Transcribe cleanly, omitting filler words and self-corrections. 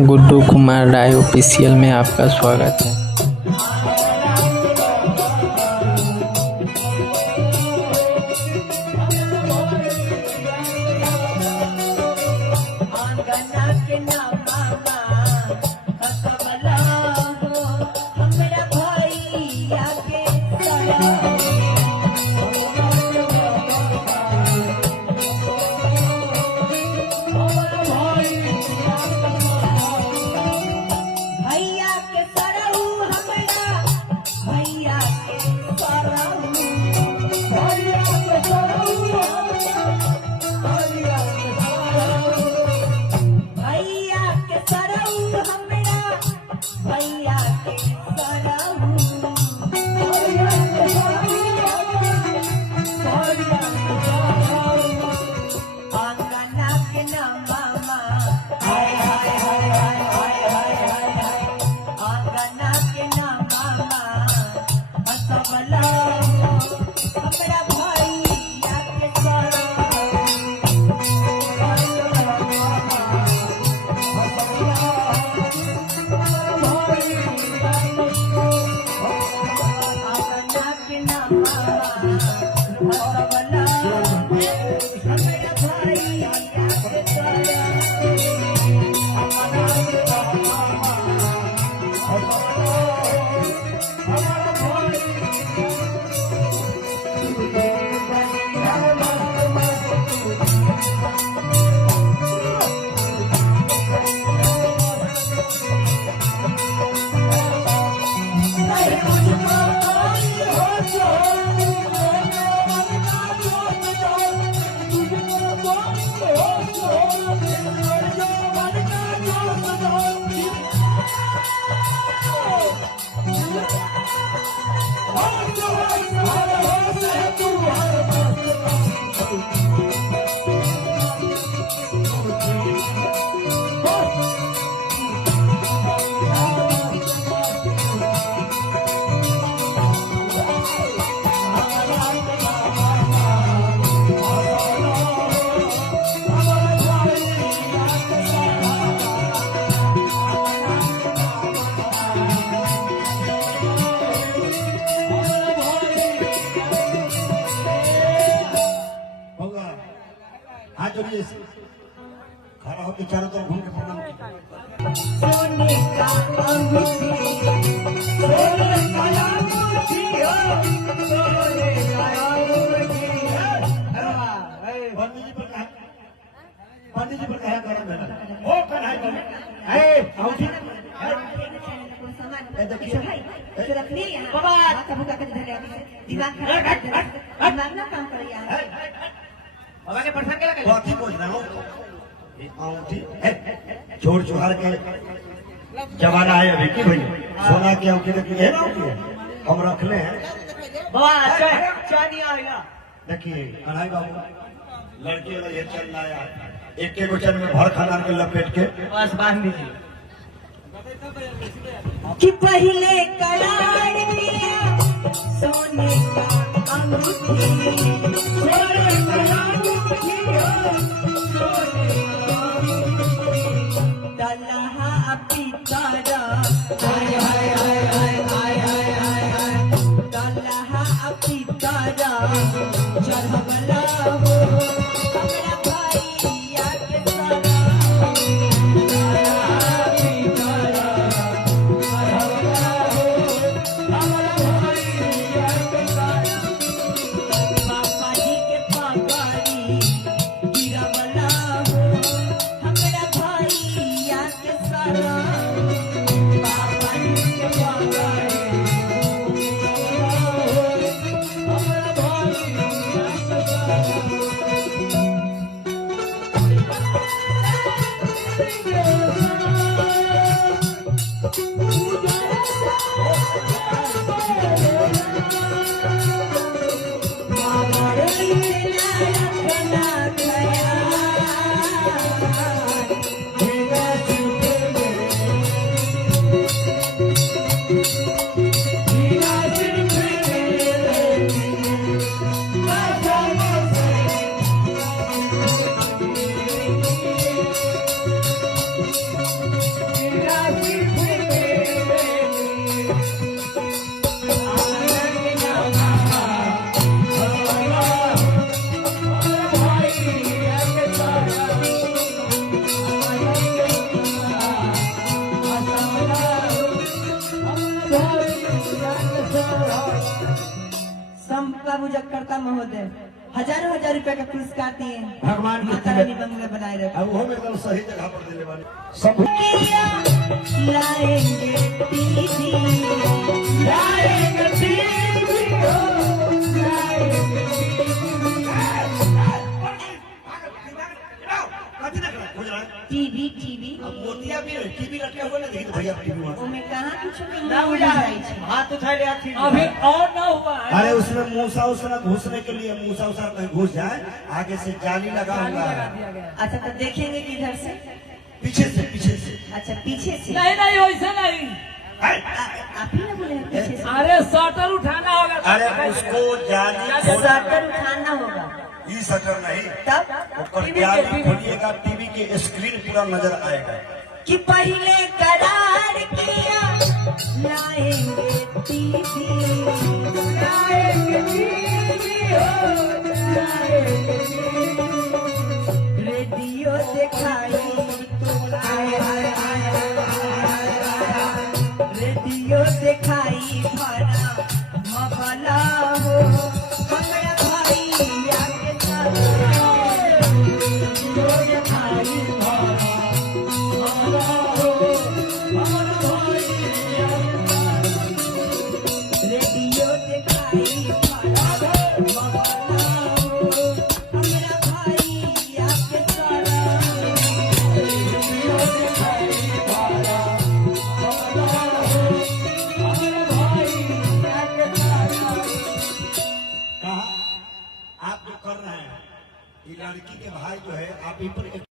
गुड्डू कुमार राय ऑफिशियल में आपका स्वागत है। खड़ा होकर चारों तरफ घूम के प्रणाम कीजिए। पंडित जी पर कहा गरम है ओ कन्हाई बने ए औठी ए देखिए रखनी बाबा माथा मुका के धरे दिमाग दिमाग ना काम करे यार बाबा ने परेशान केला के बात ही पूछ रहा हूं औठी छोड़ छुहार के जमाना है अभी की भाई सोना के औठी रखी है ना हम रख ले हैं बाबा चाय नहीं आएगा। देखिए कन्हाई बाबू लड़के वाला ये चल रहा है एक एक वचन में भर खाना के लपेट के बस बांध दीजिए कि पहले करार दिया सोने का अंगूठी सोने का अंगूठी दल्हा पितारा हाय हाय हाय हाय हाय हाय हाय हाय दल्हा पितारा चढ़वला हो हमरा भाईया के सारा महोदय हजारों हजार रुपए का पुरस्कार दिए भगवान की माता रानी मंगल बनाए रखे अब वो में एकदम सही जगह पर देने वाले सब लाएंगे टीवी लाएंगे टीवी टीवी टीवी मोतिया भी टीवी लटका हुआ ना देखिए भैया टीवी वहाँ ओमे कहाँ कुछ ना बुझा हाथ उठा ले अभी और ना हुआ है अरे उसमें मूसा उसना घुसने के लिए मूसा उसना कहीं घुस जाए आगे से जाली लगा हुआ है अच्छा तो देखेंगे किधर से पीछे से अच्छा पीछे से नहीं नहीं वैसे नहीं आप ही ना बोले हैं पीछे से अरे शटर उठाना होगा अरे उसको जाली शटर उठाना होगा ये शटर नहीं तब ऊपर जाली खोलिएगा टीवी के स्क्रीन पूरा नजर आएगा कि पहले करार किया लाएंगे टीवी लाएंगे टीवी हो लाएंगे रेडियो दिखाई रेडियो दिखाई भरा भला हो हमारा भाई आगे चलो रेडियो दिखाई भरा रेडियो दिखाई भरा हमारा भाई आगे चलो रेडियो दिखाई भरा कहा आप जो कर रहे हैं ये लड़की के भाई जो है आप इन पर